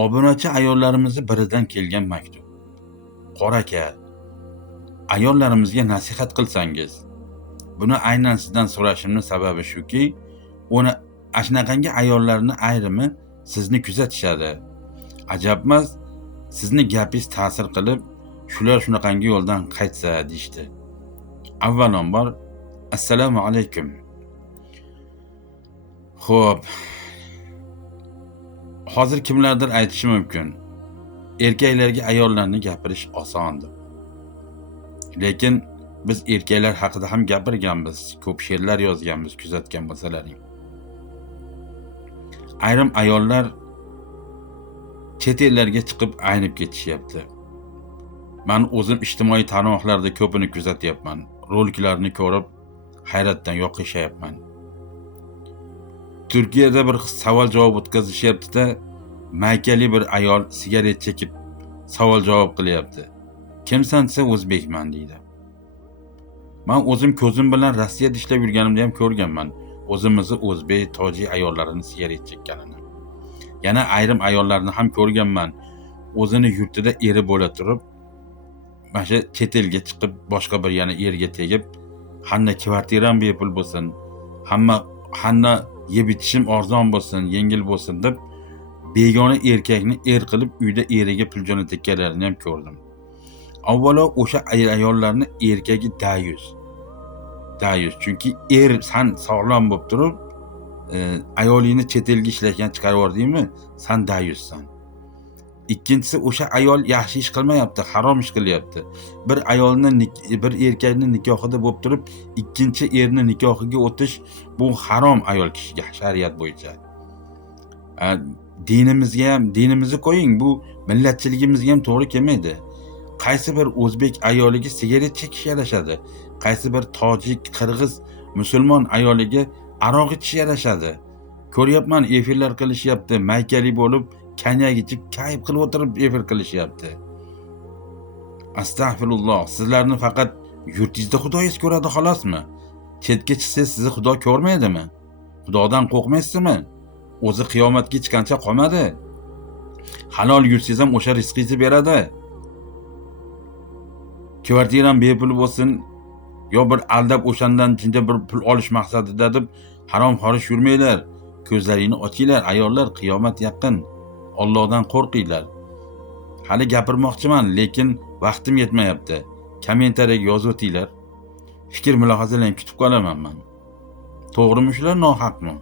Obunachi ayollarimizni biridan kelgan maktub. Qora aka, ayollarimizga nasihat qilsangiz. Buni aynan sizdan so'rashimning sababi shuki, shunaqangi ayollarning ayrimi sizni kuzatishadi. Ajabmas, sizni gapingiz ta'sir qilib, shular shunaqangi yo'ldan qaytsa deyishdi. Avvalambor, assalomu alaykum. Xo'p. Hozir kimlardir aytishi mumkin. Erkaklarga ayollarni gapirish oson deb. Lekin biz erkaklar haqida ham gapirganmiz, ko'p she'rlar yozganmiz, kuzatgan bo'lsalaring. Ayrim ayollar chet ellarga chiqib aynib ketishyapti. Men o'zim ijtimoiy tarmoqlarda ko'pini kuzatyapman. Roliklarni ko'rib hayratdan yoqishayapman. Turkiyada bir savol-javob o'tkazishyapti-da, maykali bir ayol sigaret chekib savol-javob qilyapti. Kimsan desa o'zbekman deydi. Men o'zim ko'zim bilan Rossiyada ishlab yurganimda ham ko'rganman. O'zimizni o'zbek, tojik ayollarini sigaret chekkanini. Yana ayrim ayollarni ham ko'rganman. O'zini yurtida eri bo'la turib, mana shu chet elga chiqib boshqa bir yana erga tegib, "Hanna kvartiram bepul bo'lsin, hanna yeb ichishim arzon bo'lsin, yengil bo'lsin" deb begona erkakni qilib uyda eriga pul jo'natganlarini ham ko'rdim. Avvalo o'sha ayollarni erkagi dayus. Chunki san sog'lom bo'lib turib, ayolingni chet elga ishlashgan chiqarib yubordingmi, san dayussan. Ikkinchisi, o'sha ayol yaxshi ish qilmayapti, harom ish qilyapti. Bir erkakni nikohida bo'lib turib, ikkinchi erni nikohiga o'tish bu harom ayol kishiga shariat bo'yicha. Dinimizni qo'ying, bu millatchiligimizga ham to'g'ri kelmaydi. Qaysi bir o'zbek ayoliga sigaret chekish yarashadi, qaysi bir tojik, qirg'iz, musulmon ayoliga aroq ichish yarashadi. Ko'ryapman, efirlar qilishyapti, maykali bo'lib, konyak ichib, kayf qilib o'tirib efir qilishyapti. Astag'firulloh, sizlarni faqat yurtingizda Xudoingiz ko'radi xolosmi? Chetga chiqsangiz sizni Xudo ko'rmaydimi? Xudodan qo'rqmaysizmi? O'zi qiyomatga chiqqancha qolmadi. Halol yursangiz ham o'sha rizqingizni beradi. Kvartiram bepul bo'lsin, yo bir aldab o'shandan jinja bir pul olish maqsadida deb harom xorish yurmanglar. Ko'zlaringni ochinglar, ayollar, qiyomat yaqin. Allohdan qo'rqinglar. Hali gapirmoqchiman, lekin vaqtim yetmayapti. Kommentariyaga yozib o'tinglar. Fikr mulohazalaringizni kutib qolaman men. To'g'rimi shular, nohaqmi?